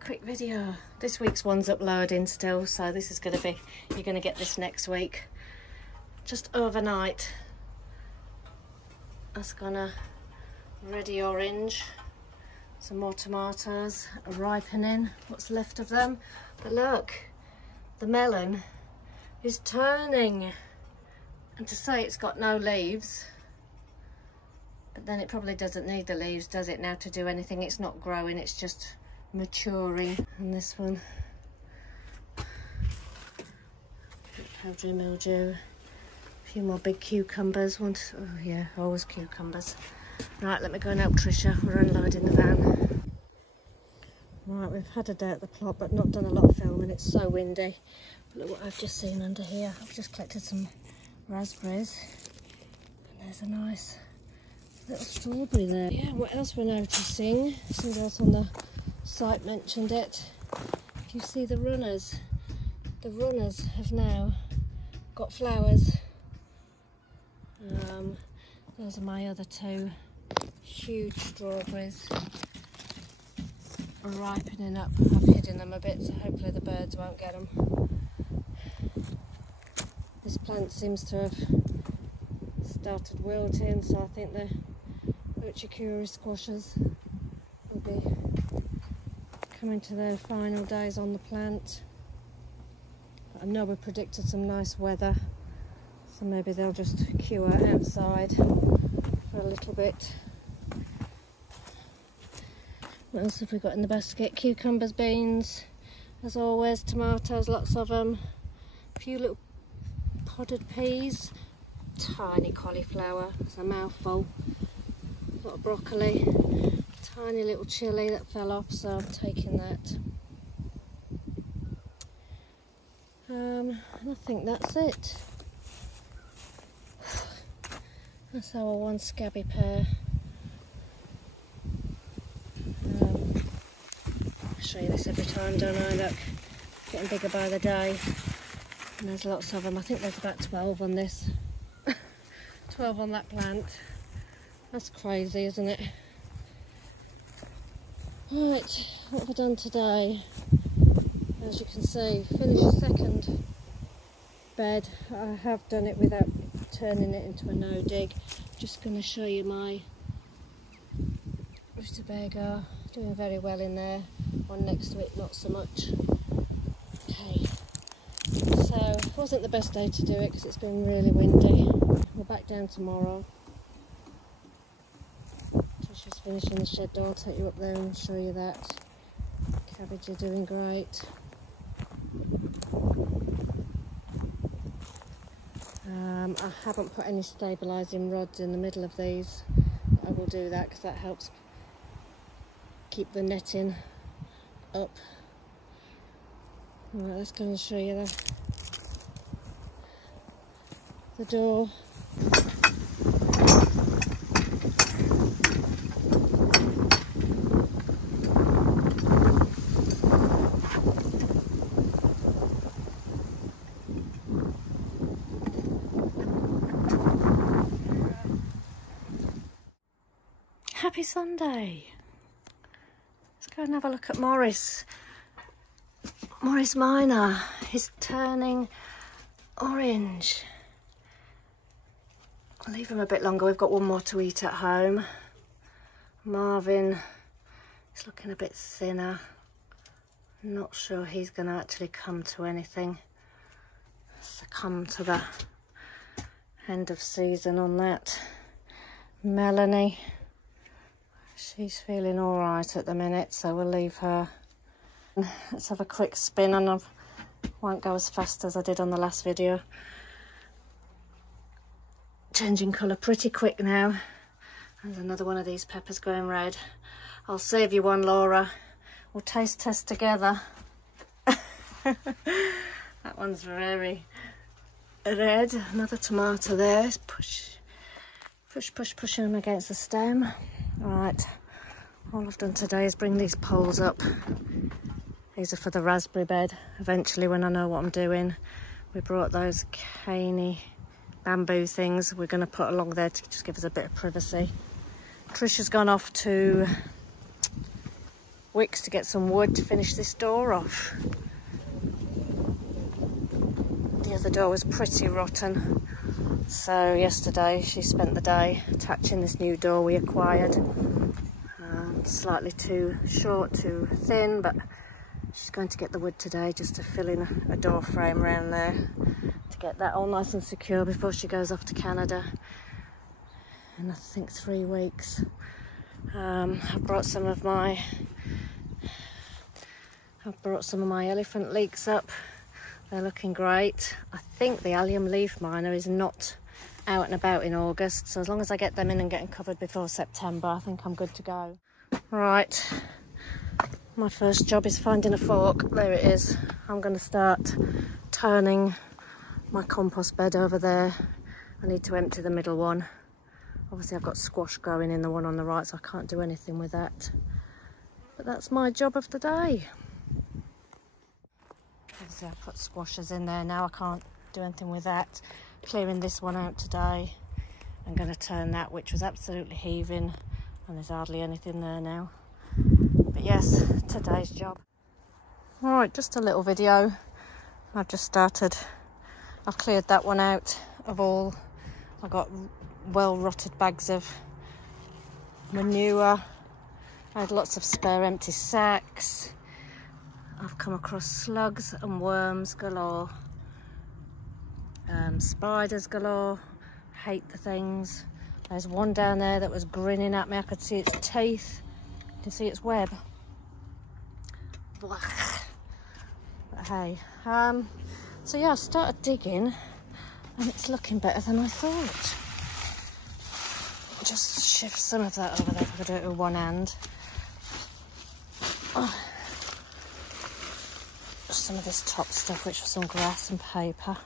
quick video. This week's one's uploading still, so this is going to be, you're going to get this next week. Just overnight. That's gonna ready orange. Some more tomatoes are ripening, what's left of them. But look, the melon is turning. And to say it's got no leaves, but then it probably doesn't need the leaves, does it, now to do anything? It's not growing, it's just maturing. And this one, powdery mildew. A few more big cucumbers. Oh yeah, always cucumbers. Right, let me go and help Tricia. We're unloading the van. Right, we've had a day at the plot, but not done a lot of filming. It's so windy. But look what I've just seen under here. I've just collected some raspberries. And there's a nice little strawberry there. Yeah, what else we're noticing? Somebody else on the site mentioned it. If you see the runners have now got flowers. Those are my other two huge strawberries. Are ripening up. I've hidden them a bit, so hopefully the birds won't get them. This plant seems to have started wilting, so I think the uchikuri squashes will be coming to their final days on the plant. I know we predicted some nice weather, so maybe they'll just cure outside for a little bit. What else have we got in the basket? Cucumbers, beans, as always, tomatoes, lots of them. A few little podded peas, tiny cauliflower, it's a mouthful. A lot of broccoli, tiny little chilli that fell off, so I'm taking that. And I think that's it. That's our one scabby pear. I show you this every time, don't I? Look, getting bigger by the day. And there's lots of them. I think there's about 12 on this. 12 on that plant. That's crazy, isn't it? Right, what have I done today? As you can see, finished the second bed. I have done it without turning it into a no dig. Just going to show you my rutabaga. Doing very well in there. One next to it, not so much. Okay, so it wasn't the best day to do it because it's been really windy. We're back down tomorrow. Tricia's finishing the shed door. I'll take you up there and show you that. Cabbage are doing great. I haven't put any stabilising rods in the middle of these. I will do that because that helps keep the netting up. Right, let's go and show you the door. Happy Sunday. Let's go and have a look at Morris. Morris Minor is turning orange. I'll leave him a bit longer. We've got one more to eat at home. Marvin is looking a bit thinner. Not sure he's going to actually come to anything. Succumb to the end of season on that. Melanie, she's feeling all right at the minute, so we'll leave her. Let's have a quick spin, and I won't go as fast as I did on the last video. Changing colour pretty quick now. There's another one of these peppers going red. I'll save you one, Laura. We'll taste test together. That one's very red. Another tomato there. Pushing them against the stem. Right, all I've done today is bring these poles up. These are for the raspberry bed. Eventually, when I know what I'm doing, we brought those caney bamboo things we're going to put along there to just give us a bit of privacy. Tricia's gone off to wicks to get some wood to finish this door off. The other door was pretty rotten, so yesterday she spent the day attaching this new door we acquired. Slightly too short, too thin, but she's going to get the wood today just to fill in a door frame around there to get that all nice and secure before she goes off to Canada in I think 3 weeks. I've brought some of my elephant leeks up. They're looking great. I think the allium leaf miner is not out and about in August, so as long as I get them in and get them covered before September, I think I'm good to go. Right, my first job is finding a fork. There it is. I'm going to start turning my compost bed over there. I need to empty the middle one. Obviously I've got squash growing in the one on the right, so I can't do anything with that. But that's my job of the day. Obviously I've put squashes in there now, I can't do anything with that. Clearing this one out today. I'm going to turn that, which was absolutely heaving, and there's hardly anything there now. But yes, today's job. Alright, just a little video. I've just started. I've cleared that one out of all. I got well rotted bags of manure. I had lots of spare empty sacks. I've come across slugs and worms galore. Spiders galore. Hate the things. There's one down there that was grinning at me. I could see its teeth. You can see its web. But hey, so yeah, I started digging and it's looking better than I thought. Just shift some of that over there if I could do it with one hand. Oh. Just some of this top stuff, which was some grass and paper.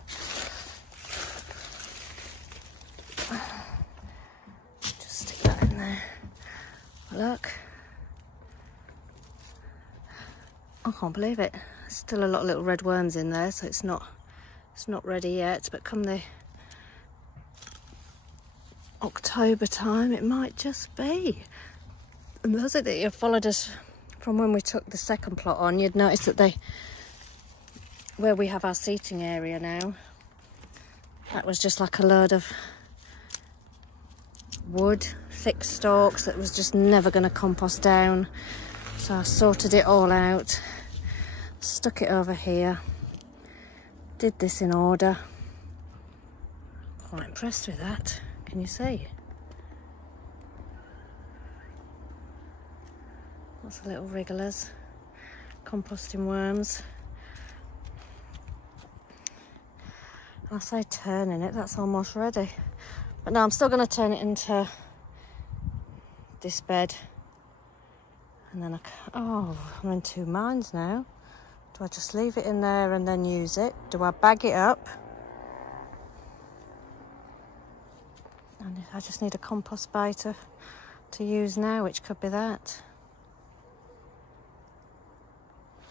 Look, I can't believe it. There's still a lot of little red worms in there, so it's not ready yet, but come the October time it might just be. And those that you followed us from when we took the second plot on, you'd notice that where we have our seating area now, that was just like a load of wood, thick stalks that was just never going to compost down. So I sorted it all out, stuck it over here, did this in order. Quite impressed with that, can you see? Lots of little wrigglers, composting worms. I say turning it, that's almost ready. But no, I'm still going to turn it into this bed. And then I'm in two minds now. Do I just leave it in there and then use it? Do I bag it up? And I just need a compost bay to use now, which could be that.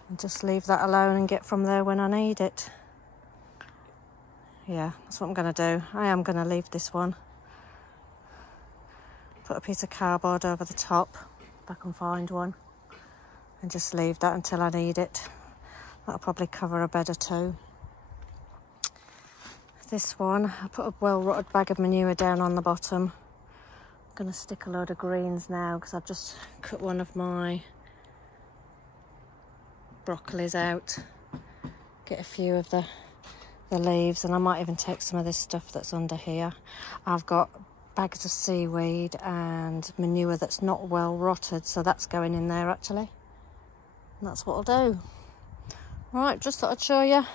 And just leave that alone and get from there when I need it. Yeah, that's what I'm going to do. I am going to leave this one. Put a piece of cardboard over the top, if I can find one, and just leave that until I need it. That'll probably cover a bed or two. This one, I put a well-rotted bag of manure down on the bottom. I'm going to stick a load of greens now because I've just cut one of my broccolis out. Get a few of the leaves, and I might even take some of this stuff that's under here. I've got bags of seaweed and manure that's not well rotted, so that's going in there actually. And that's what I'll do. Right, just thought I'd show you.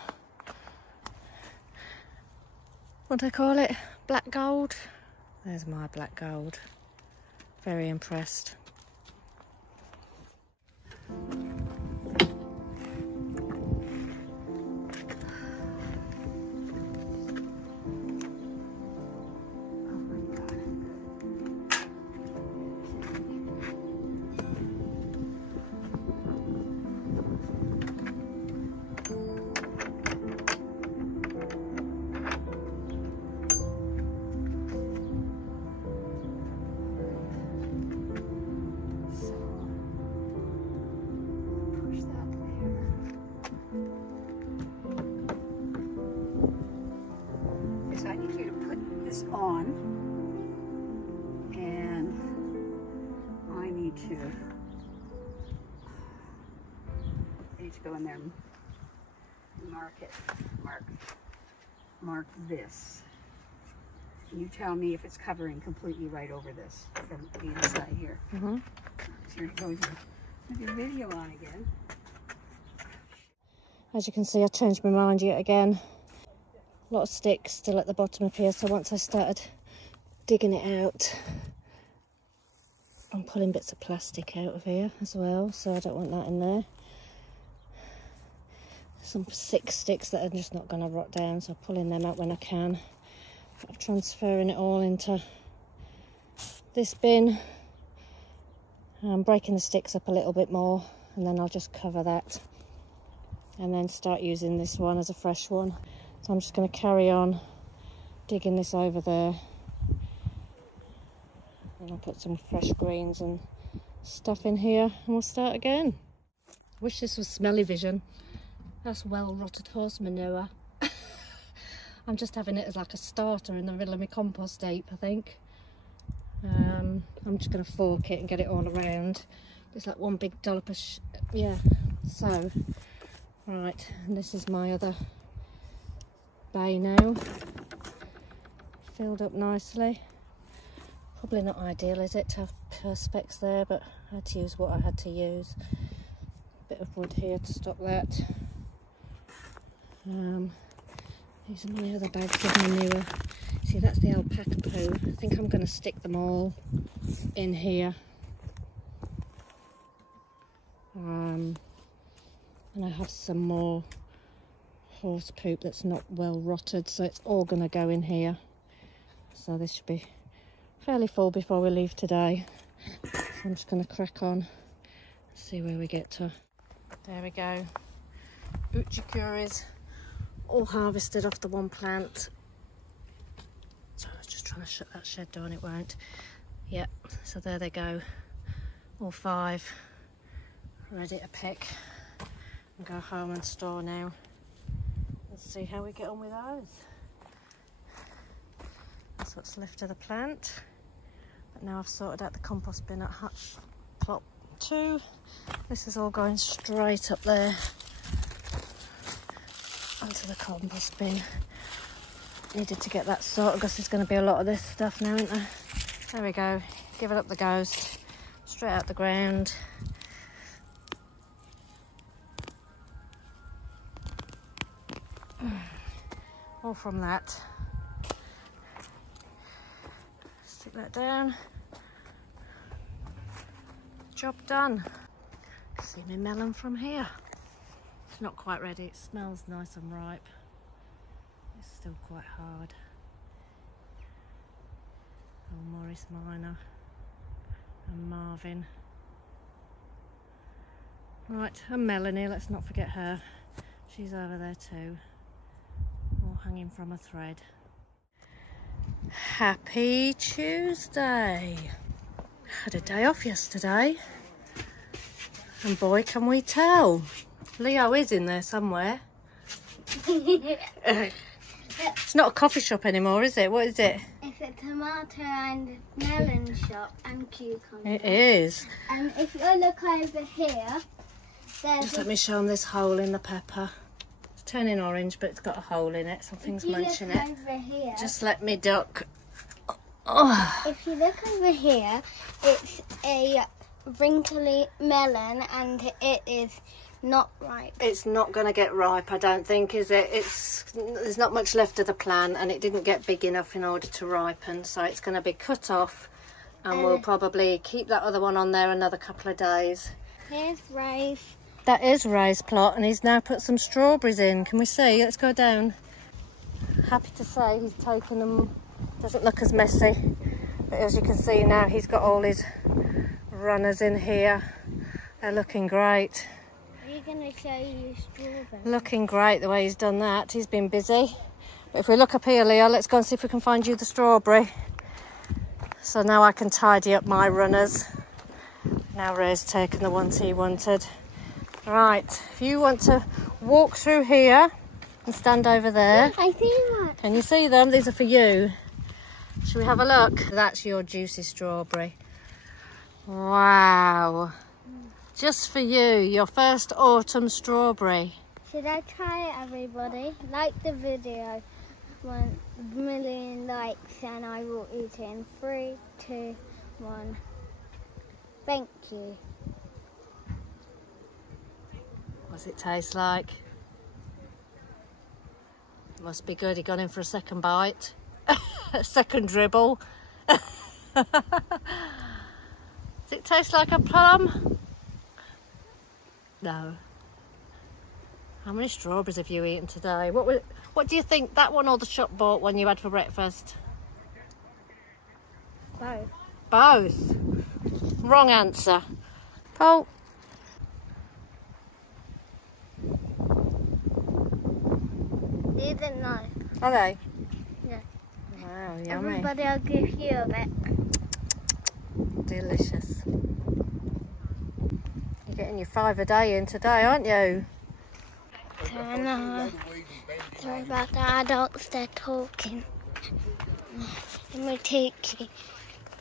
What do I call it? Black gold. There's my black gold. Very impressed. done. And I need to go in there and mark this. You tell me if it's covering completely right over this from the inside here. So here it goes. With your video on again. As you can see, I changed my mind yet again. A lot of sticks still at the bottom of here, so once I started digging it out, I'm pulling bits of plastic out of here as well, so I don't want that in there. Some 6 sticks that are just not going to rot down, so I'm pulling them out when I can. I'm transferring it all into this bin. I'm breaking the sticks up a little bit more, and then I'll just cover that and then start using this one as a fresh one. So I'm just going to carry on digging this over there, and I'll put some fresh greens and stuff in here and we'll start again. Wish this was smelly vision. That's well rotted horse manure. I'm just having it as like a starter in the middle of my compost heap, I think. I'm just going to fork it and get it all around. It's like one big dollop of yeah. So, right, and this is my other bay now. Filled up nicely. Probably not ideal, is it, to have perspex there, but I had to use what I had to use. Bit of wood here to stop that. These are my other bags of manure. See, that's the alpaca poo. I think I'm going to stick them all in here. And I have some more horse poop that's not well rotted, so it's all going to go in here. So this should be fairly full before we leave today. So I'm just going to crack on, see where we get to. There we go. Uchicuris all harvested off the one plant. So I was just trying to shut that shed door and it won't. Yep, so there they go. All 5 ready to pick and go home and store now. Let's see how we get on with those. That's what's left of the plant. But now I've sorted out the compost bin at hutch plot 2. This is all going straight up there onto the compost bin. Needed to get that sorted because there's going to be a lot of this stuff now, isn't there? There we go. Give it up the ghost. Straight out the ground. All from that. Stick that down. Job done. See my melon from here. It's not quite ready. It smells nice and ripe. It's still quite hard. Oh, Morris Minor and Marvin. Right, and Melanie, let's not forget her. She's over there too, all hanging from a thread. Happy Tuesday. Had a day off yesterday, and boy can we tell. Leo is in there somewhere. It's not a coffee shop anymore, is it? What is it? It's a tomato and melon shop and cucumber. It is. And if you look over here, there's just let me show them this hole in the pepper. It's turning orange, but it's got a hole in it. Something's munching it. Over here, just let me duck. Oh. If you look over here, it's a wrinkly melon and it is not ripe. It's not going to get ripe, I don't think, is it? There's not much left of the plant and it didn't get big enough in order to ripen, so it's going to be cut off, and we'll probably keep that other one on there another couple of days. Here's Ray's. That is Ray's plot, and he's now put some strawberries in. Can we see? Let's go down. Happy to say he's taken them. Doesn't look as messy, but as you can see now, he's got all his runners in here. They're looking great. Are you going to show you strawberries? Looking great the way he's done that. He's been busy. But if we look up here, Leo, let's go and see if we can find you the strawberry. So now I can tidy up my runners. Now Ray's taken the ones he wanted. Right, if you want to walk through here and stand over there. I see that. Can you see them? These are for you. Should we have a look? That's your juicy strawberry. Wow. Just for you, your first autumn strawberry. Should I try it, everybody? Like the video. 1 million likes and I will eat it in 3, 2, 1. Thank you. What does it taste like? Must be good. He got in for a second bite. A second dribble. Does it taste like a plum? No. How many strawberries have you eaten today? What do you think, that one or the shop bought one you had for breakfast? Both. Both? Wrong answer. Paul? These are nice. Are they? Yeah. Wow, yummy. Everybody, I'll give you a bit. Delicious. You're getting your 5 a day in today, aren't you? Sorry about the adults, they're talking. Let me take you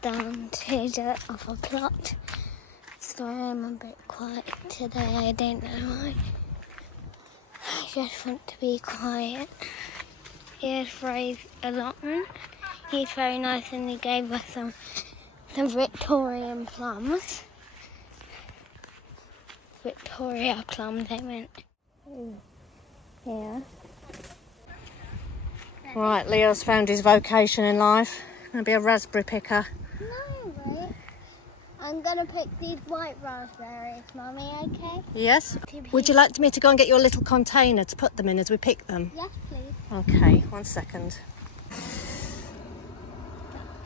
down to the other plot. Sorry, I'm a bit quiet today, I don't know why. I just want to be quiet. Here's Ray's allotment. He's very nice and he gave us some Victorian plums. Victoria plums, I meant. Yeah. Right, Leo's found his vocation in life. Gonna be a raspberry picker. No, Ray. I'm gonna pick these white raspberries, Mummy, okay? Yes. Would you like me to go and get your little container to put them in as we pick them? Yes, please. Okay, 1 second.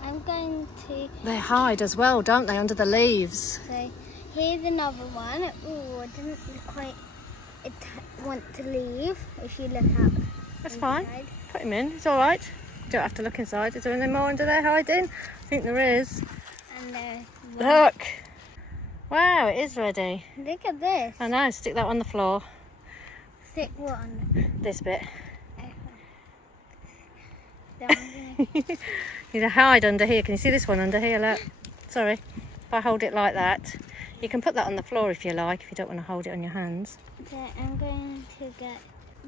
I'm going to... They hide as well, don't they, under the leaves? So, here's another one. Ooh, I didn't quite want to leave if you look out. That's inside. fine. Put him in. It's all right. You don't have to look inside. Is there anything more under there hiding? I think there is. And there's one. Look. Wow, it is ready. Look at this. I know. Stick that on the floor. Stick one. This bit. Down here. You hide under here. Can you see this one under here? Look. Sorry. If I hold it like that, you can put that on the floor if you like, if you don't want to hold it on your hands. So I'm going to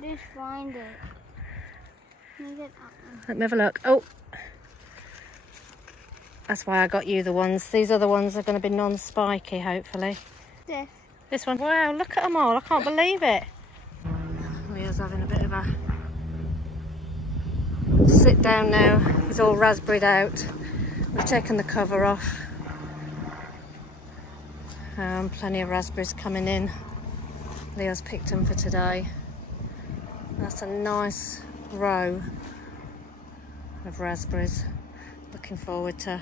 just find it. Let me get that one. Let me have a look. Oh, that's why I got you the ones. These other ones are going to be non-spiky, hopefully. This one. Wow, look at them all. I can't believe it. Leo's having a bit of a sit down now. He's all raspberried out. We've taken the cover off. Plenty of raspberries coming in. Leo's picked them for today. That's a nice row of raspberries. Looking forward to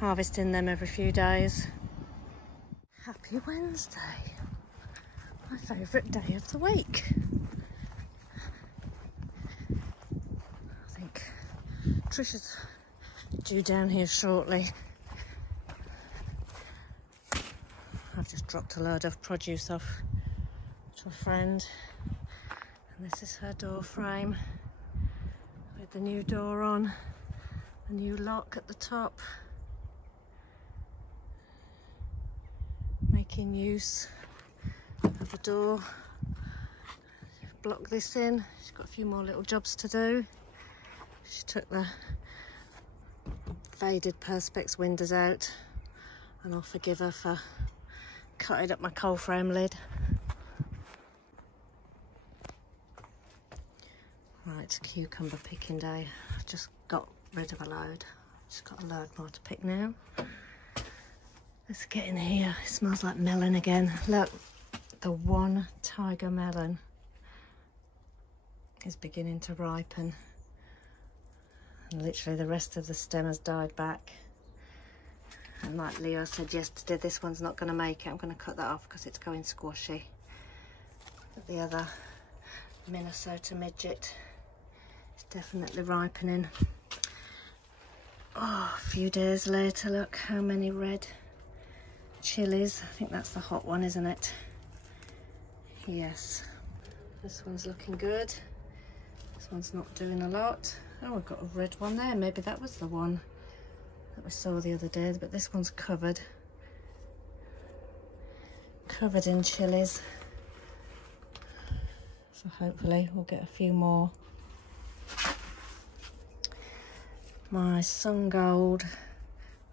harvesting them every few days. Happy Wednesday, my favourite day of the week. I think Tricia's due down here shortly. I've just dropped a load of produce off to a friend, and this is her door frame with the new door on, a new lock at the top, making use of the door. Block this in. She's got a few more little jobs to do. She took the faded perspex windows out, and I'll forgive her for cutting up my coal frame lid. Right, cucumber picking day. I've just got rid of a load. Just got a load more to pick now. Let's get in here. It smells like melon again. Look, the one tiger melon is beginning to ripen. And literally the rest of the stem has died back. And like Leo said yesterday, this one's not going to make it. I'm going to cut that off because it's going squashy. But the other Minnesota midget is definitely ripening. Oh, a few days later, look how many red chilies. I think that's the hot one, isn't it? Yes. This one's looking good. This one's not doing a lot. Oh, we've got a red one there. Maybe that was the one. that we saw the other day, but this one's covered in chilies. So hopefully we'll get a few more. My sun gold,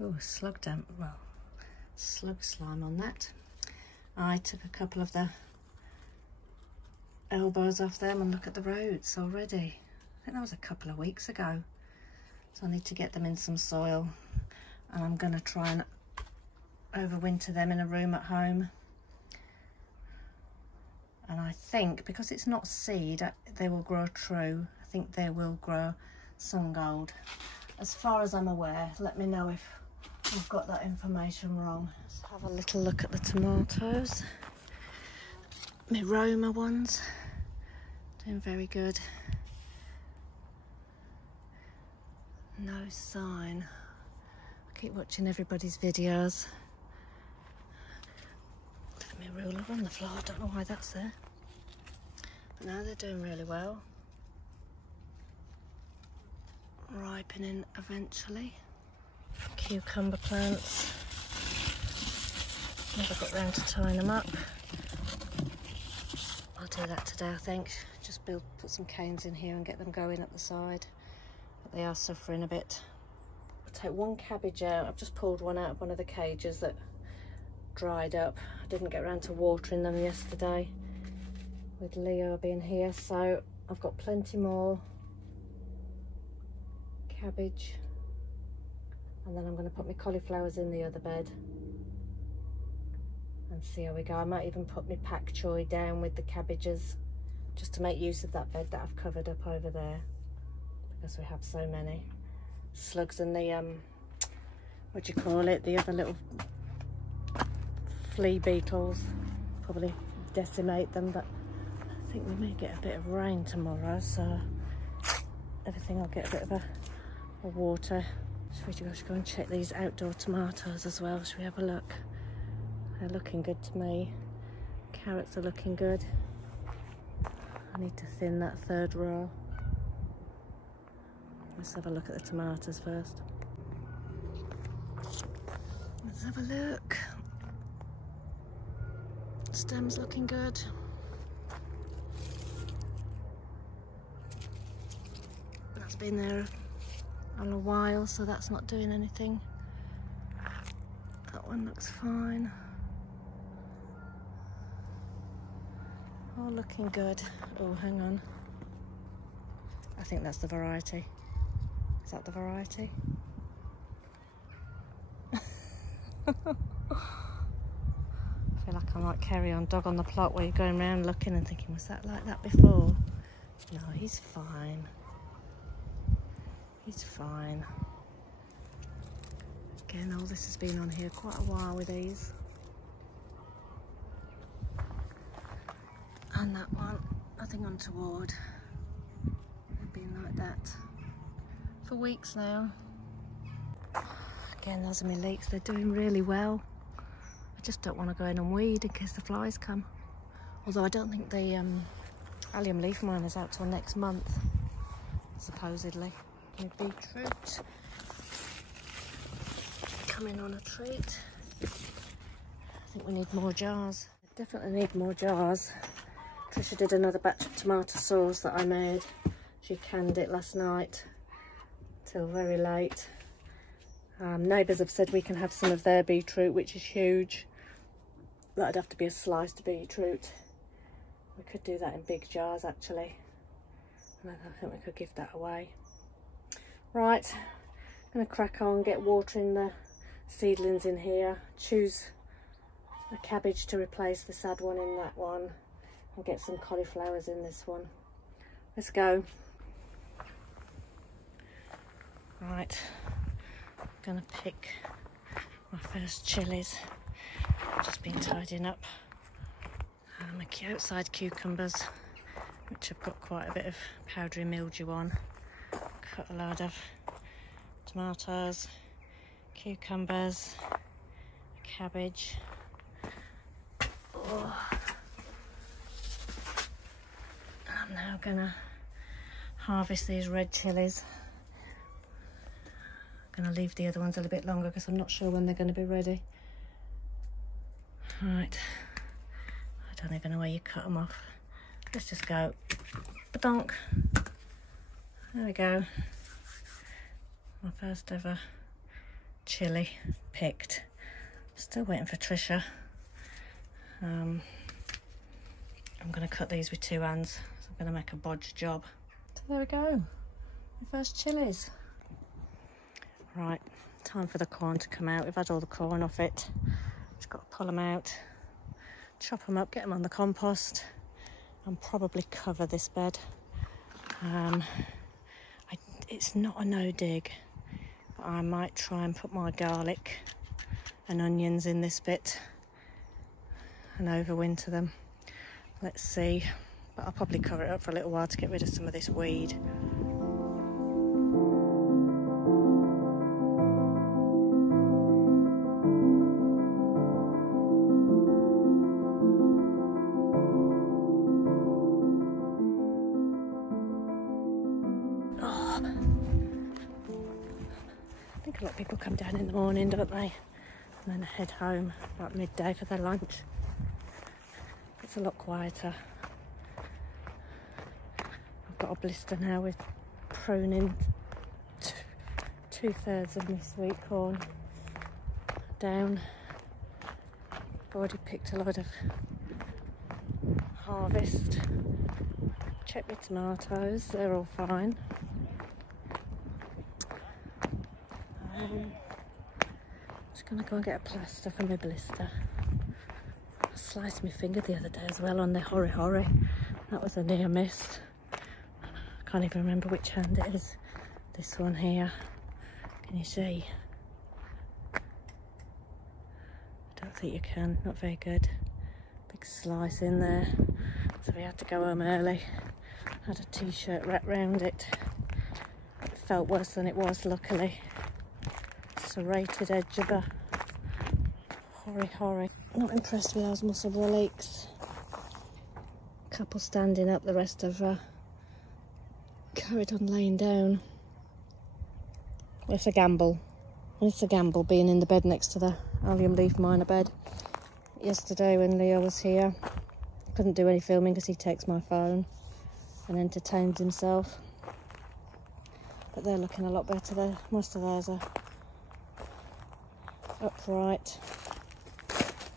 oh, slug damp, well, slug slime on that. I took a couple of the elbows off them, and look at the roots already. I think that was a couple of weeks ago. So I need to get them in some soil, and I'm going to try and overwinter them in a room at home. And I think because it's not seed, they will grow true. I think they will grow sun gold. As far as I'm aware, let me know if I've got that information wrong. Let's have a little look at the tomatoes. My Roma ones, doing very good. No sign. I keep watching everybody's videos. Left my ruler on the floor, I don't know why that's there. But now they're doing really well. Ripening eventually. Cucumber plants. Never got round to tying them up. I'll do that today, I think. Just put some canes in here and get them going up the side. But they are suffering a bit. I'll take one cabbage out. I've just pulled one out of one of the cages that dried up. I didn't get around to watering them yesterday with Leo being here, so I've got plenty more cabbage, and then I'm going to put my cauliflowers in the other bed and see how we go. I might even put my pak choy down with the cabbages just to make use of that bed that I've covered up over there, because we have so many slugs and the what do you call it, the other little flea beetles probably decimate them. But I think we may get a bit of rain tomorrow, so everything will get a bit of a water. Should we go and check these outdoor tomatoes as well? Should we have a look? They're looking good to me. Carrots are looking good. I need to thin that third row. Let's have a look at the tomatoes first. Let's have a look. Stem's looking good. That's been there a while, so that's not doing anything. That one looks fine. All looking good. Oh, hang on. I think that's the variety. Is that the variety? I feel like I'm like Carry On Dog on the Plot, where you're going around looking and thinking, was that like that before? No, he's fine. He's fine. Again, all this has been on here quite a while with these. And that one, nothing untoward. They've been like that for weeks now. Again, those are my leeks. They're doing really well. I just don't want to go in and weed in case the flies come. Although I don't think the allium leaf miner is out till next month, supposedly. My beetroot coming on a treat. I think we need more jars. Definitely need more jars. Tricia did another batch of tomato sauce that I made. She canned it last night till very late. Neighbours have said we can have some of their beetroot, which is huge. That'd have to be a sliced beetroot. We could do that in big jars actually, and I think we could give that away. Right, I'm going to crack on, get watering the seedlings in here, choose a cabbage to replace the sad one in that one, and get some cauliflowers in this one. Let's go. Right, I'm going to pick my first chilies. I've just been tidying up my outside cucumbers, which have got quite a bit of powdery mildew on. Cut a load of tomatoes, cucumbers, cabbage. Oh. I'm now gonna harvest these red chilies. I'm going to leave the other ones a little bit longer because I'm not sure when they're going to be ready. Right, I don't even know where you cut them off. Let's just go ba-donk. There we go. My first ever chili picked. Still waiting for Tricia. I'm going to cut these with 2 hands, so I'm going to make a bodge job. So there we go, my first chilies. Right, time for the corn to come out. We've had all the corn off it. Just got to pull them out, chop them up, get them on the compost, and probably cover this bed. It's not a no dig, but I might try and put my garlic and onions in this bit and overwinter them. Let's see, but I'll probably cover it up for a little while to get rid of some of this weed. I think a lot of people come down in the morning, don't they? And then head home about midday for their lunch. It's a lot quieter. I've got a blister now with pruning 2/3 of my sweet corn down. I've already picked a lot of harvest. Check my tomatoes, they're all fine. Just gonna go and get a plaster for my blister. I sliced my finger the other day as well on the hori. That was a near miss. I can't even remember which hand it is. This one here. Can you see? I don't think you can, not very good. Big slice in there. So we had to go home early. Had a t-shirt wrapped round it. It felt worse than it was, luckily. Serrated edge of a hori. Not impressed with those muscle leeks. Couple standing up, the rest have carried on laying down. Well, it's a gamble. It's a gamble being in the bed next to the allium leaf miner bed. Yesterday when Leo was here, couldn't do any filming because he takes my phone and entertains himself. But they're looking a lot better there. Most of theirs are upright,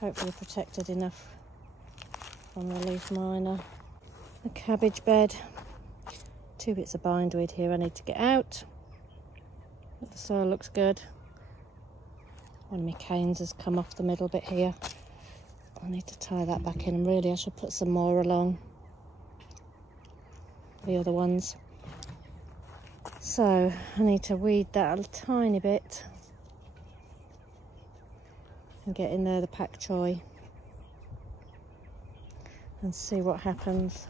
hopefully protected enough from the leaf miner. The cabbage bed, 2 bits of bindweed here I need to get out, but the soil looks good. One of my canes has come off the middle bit here. I need to tie that back in, and really I should put some more along the other ones. So I need to weed that a tiny bit and get in there the pak choi and see what happens.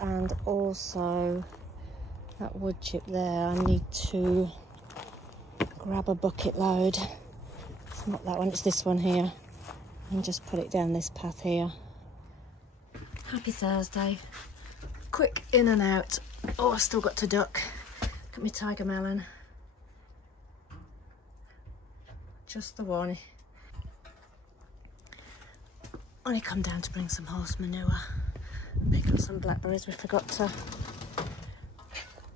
And also that wood chip there, I need to grab a bucket load. It's not that one, it's this one here, and just put it down this path here. Happy Thursday. Quick in and out. Oh, I've still got to duck. Look at my tiger melon. Just the one. Only come down to bring some horse manure. Pick up some blackberries we forgot to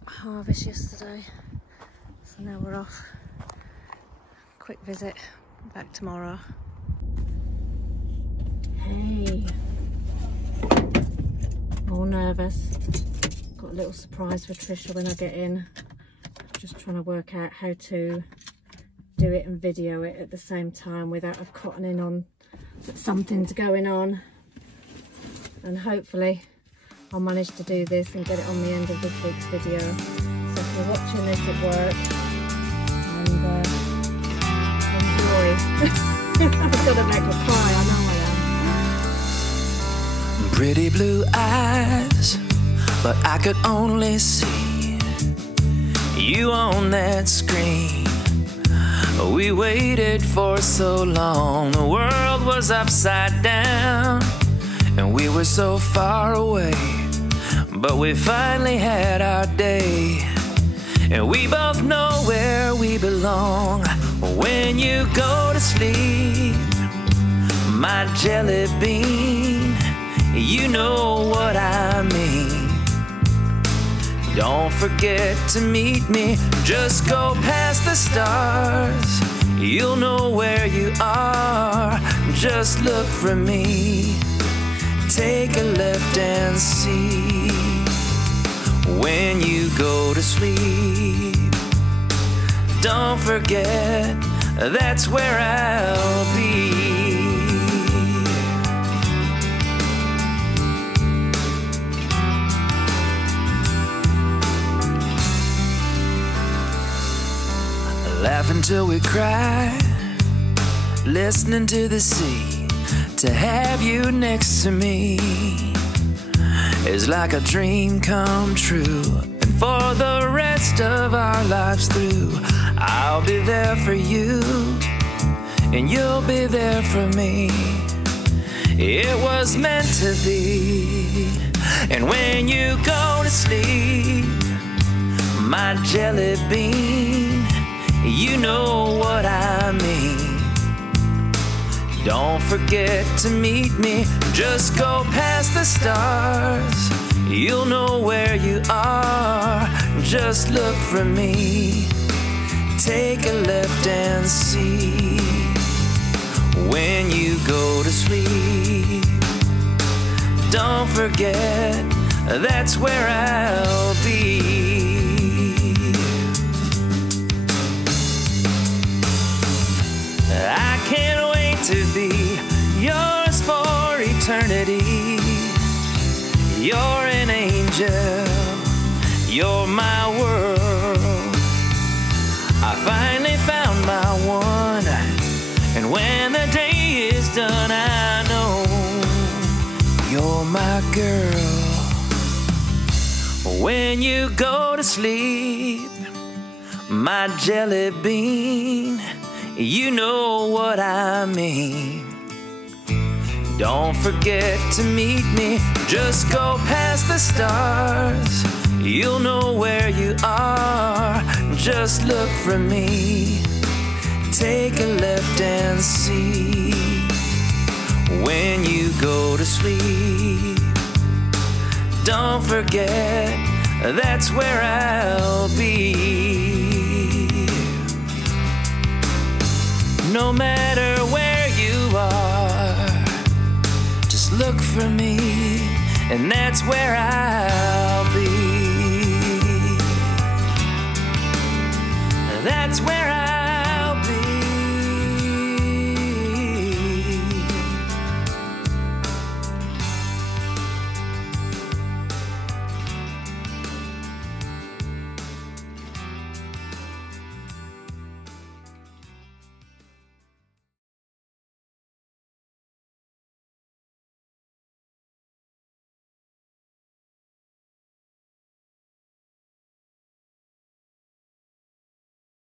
harvest yesterday. So now we're off. Quick visit, back tomorrow. Hey. All nervous. Got a little surprise for Tricia when I get in. Just trying to work out how to do it and video it at the same time without her cottoning on that something's going on. And hopefully I'll manage to do this and get it on the end of this week's video. So if you're watching this at work, and enjoy. I'm gonna make her cry, I know I am. Pretty blue eyes, but I could only see you on that screen. We waited for so long, the world was upside down, and we were so far away, but we finally had our day. and we both know where we belong. When you go to sleep, my jelly bean, you know what I mean. Don't forget to meet me, just go past the stars. You'll know where you are, just look for me. Take a left and see. When you go to sleep, don't forget, that's where I'll be. Laughing till we cry, listening to the sea. To have you next to me is like a dream come true. And for the rest of our lives through, I'll be there for you, and you'll be there for me. It was meant to be. And when you go to sleep, my jelly bean, you know what I mean. Don't forget to meet me, just go past the stars. You'll know where you are, just look for me. Take a left and see. When you go to sleep, don't forget, that's where I'll be. I can't wait to be yours for eternity. You're an angel, you're my world. I finally found my one, and when the day is done, I know you're my girl. When you go to sleep, my jelly bean, you know what I mean. Don't forget to meet me, just go past the stars. You'll know where you are, just look for me. Take a left and see. When you go to sleep, don't forget, that's where I'll be. No matter where you are, just look for me, and that's where I'll